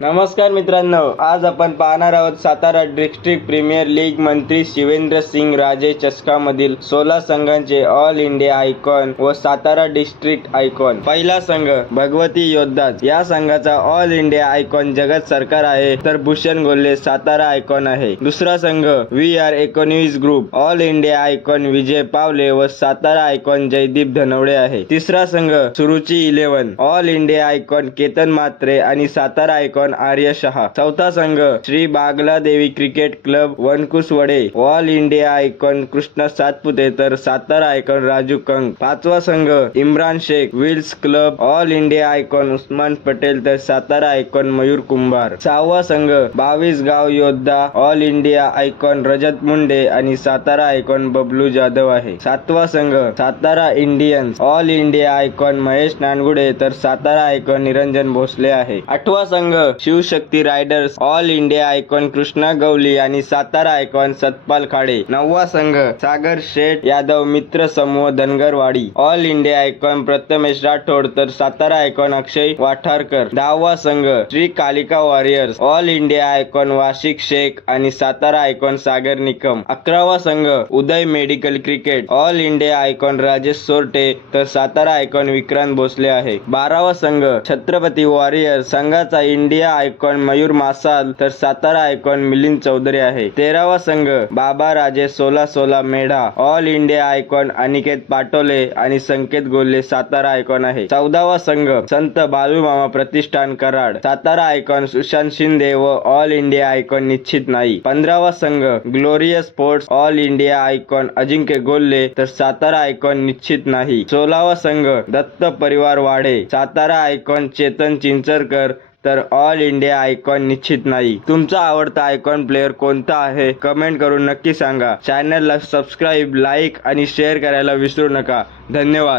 नमस्कार मित्रांनो, आज आपण पाहणार आहोत सातारा डिस्ट्रिक्ट प्रीमियर लीग मंत्री शिवेंद्र सिंग राजे चषकामधील 16 संघांचे ऑल इंडिया आयकॉन व सातारा डिस्ट्रिक्ट आयकॉन. पहिला संघ भगवती योद्धाज. या संघाचा ऑल इंडिया आयकॉन जगत सरकार आहे, तर भूषण गोल्हे सातारा आयकॉन आहे. दुसरा संघ VR19 group. All India icon Vijay Pawale व सातारा आयकॉन जयदीप धनवडे आहे. तिसरा संघ Suruchi 11. All India icon Ketan Mhatre आणि सातारा आयकॉन आर्य शहा. चौथा संघ Shri Bagaladevi cricket club Vankuswade. All India icon Krishna Satpute तर सातारा आयकॉन राजू कंग. पाचवा संघ Imran Shaikh Wills club. All India icon Usman Patel तर सातारा आयकॉन मयूर कुंभार. सहावा संघ 22 गाव योद्धा. All India icon Rajat Munde आणि सातारा आयकॉन बबलू जाधव आहे. सातवा संघ Satara Indians. All India icon Mahesh Nangude तर सातारा आयकॉन निरंजन भोसले आहे. आठवा संघ Shivshakti riders. All India icon Krishna Gawali आणि सातारा आयकॉन सतपाल खाडे. नववा संघ सागर शेठ यादव मित्र समूह Dhangarwadi. All India icon Prathamesh Rathod तर सातारा आयकॉन अक्षय वाठारकर. दहावा संघ Shri Kalika warriors. All India icon Washik Shaikh आणि सातारा आयकॉन सागर निकम. अकरावा संघ Uday medical cricket. All India icon Rajesh Sorte तर सातारा आयकॉन विक्रांत भोसले आहे. बारावा संघ छत्रपती वॉरियर्स. संघाचा इंडिया आयकॉन मयूर मासाल तर सातारा आयकॉन मिलिंद चौधरी आहे. तेरावा संघ Baba Raje 16 Medha. All India icon Aniket Patole आणि संकेत गोल्हे सातारा आयकॉन आहे. चौदावा संघ संत बाळूमामा प्रतिष्ठान कराड. सातारा आयकॉन सुशांत शिंदे व ऑल इंडिया आयकॉन निश्चित नाही. 15वा संघ glorious sports. All India icon Ajinkya Golhe तर सातारा आयकॉन निश्चित नाही. 16वा संघ दत्त परिवार वाढे. सातारा आयकॉन चेतन चिंचरकर तर ऑल इंडिया आयकॉन निश्चित नाही. तुमचा आवडता आयकॉन प्लेयर कोणता आहे कमेंट करून नक्की सांगा. चॅनलला सबस्क्राईब, लाईक आणि शेअर करायला विसरू नका. धन्यवाद.